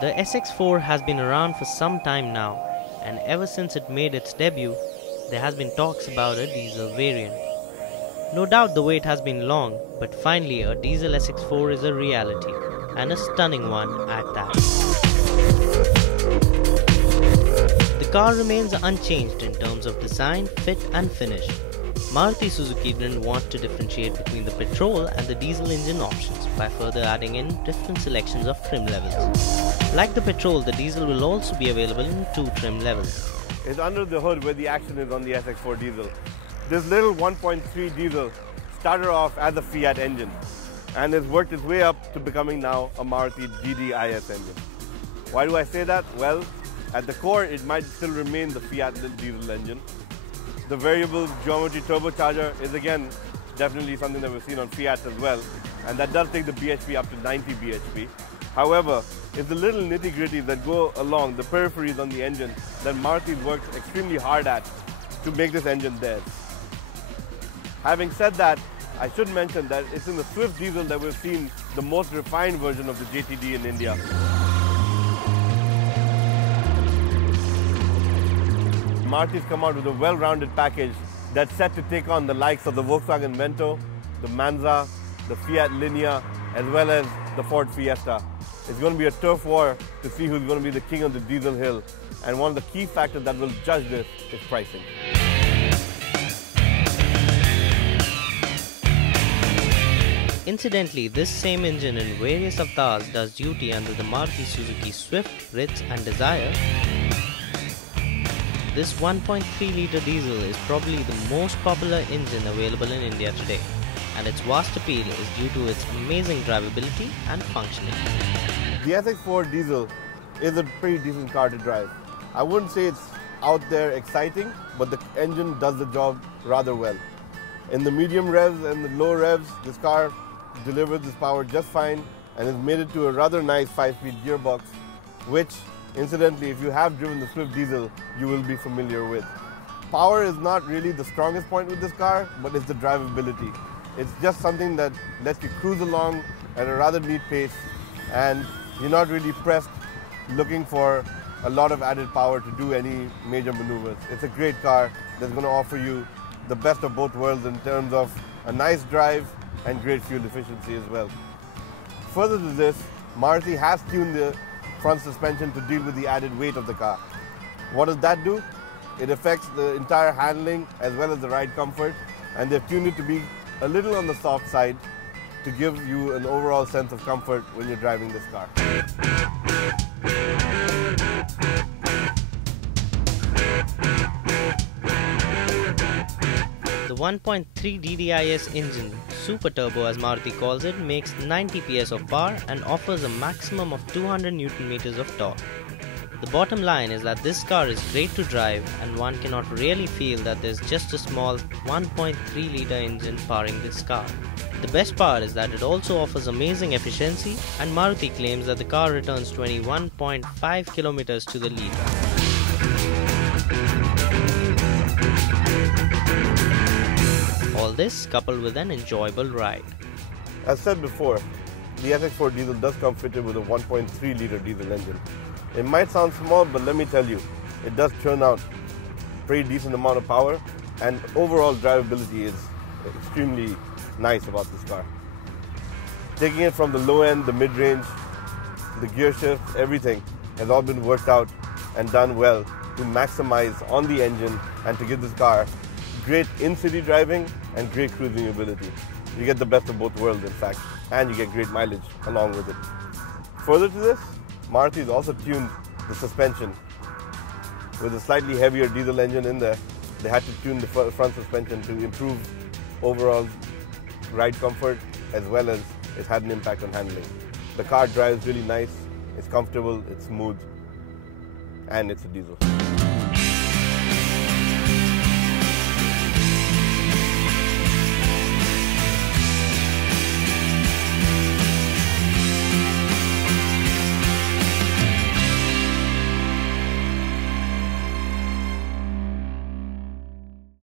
The SX4 has been around for some time now, and ever since it made its debut, there has been talks about a diesel variant. No doubt the wait has been long, but finally a diesel SX4 is a reality, and a stunning one at that. The car remains unchanged in terms of design, fit and finish. Maruti Suzuki didn't want to differentiate between the petrol and the diesel engine options by further adding in different selections of trim levels. Like the petrol, the diesel will also be available in 2 trim levels. It's under the hood where the action is on the SX4 diesel. This little 1.3 diesel started off as a Fiat engine and has worked its way up to becoming now a Maruti GDIS engine. Why do I say that? Well, at the core it might still remain the Fiat diesel engine. The variable geometry turbocharger is again definitely something that we've seen on Fiat as well, and that does take the bhp up to 90 bhp. However, it's the little nitty-gritties that go along the peripheries on the engine that Maruti worked extremely hard at to make this engine theirs. Having said that, I should mention that it's in the Swift diesel that we've seen the most refined version of the JTD in India. Maruti's come out with a well-rounded package that's set to take on the likes of the Volkswagen Vento, the Manza, the Fiat Linea, as well as the Ford Fiesta. It's going to be a turf war to see who's going to be the king of the diesel hill, and one of the key factors that will judge this is pricing. Incidentally, this same engine in various avatars does duty under the Maruti Suzuki Swift, Ritz and Dzire. This 1.3-litre diesel is probably the most popular engine available in India today, and its vast appeal is due to its amazing drivability and functioning. The SX4 diesel is a pretty decent car to drive. I wouldn't say it's out there exciting, but the engine does the job rather well. In the medium revs and the low revs, this car delivers this power just fine and has made it to a rather nice 5-speed gearbox, which incidentally, if you have driven the Swift diesel, you will be familiar with. Power is not really the strongest point with this car, but it's the drivability. It's just something that lets you cruise along at a rather neat pace, and you're not really pressed looking for a lot of added power to do any major maneuvers. It's a great car that's going to offer you the best of both worlds in terms of a nice drive and great fuel efficiency as well. Further to this, Maruti has tuned the front suspension to deal with the added weight of the car. What does that do? It affects the entire handling as well as the ride comfort, and they've tuned it to be a little on the soft side to give you an overall sense of comfort when you're driving this car. The 1.3 DDIS engine, Super Turbo as Maruti calls it, makes 90 PS of power and offers a maximum of 200 Nm of torque. The bottom line is that this car is great to drive, and one cannot really feel that there's just a small 1.3-litre engine powering this car. The best part is that it also offers amazing efficiency, and Maruti claims that the car returns 21.5 km to the liter. All this coupled with an enjoyable ride. As said before, the SX4 diesel does come fitted with a 1.3-litre diesel engine. It might sound small, but let me tell you, it does churn out a pretty decent amount of power, and overall drivability is extremely nice about this car. Taking it from the low end, the mid-range, the gear shifts, everything has all been worked out and done well to maximize on the engine and to give this car great in-city driving and great cruising ability. You get the best of both worlds, in fact, and you get great mileage along with it. Further to this, Maruti has also tuned the suspension. With a slightly heavier diesel engine in there, they had to tune the front suspension to improve overall ride comfort, as well as it had an impact on handling. The car drives really nice, it's comfortable, it's smooth, and it's a diesel.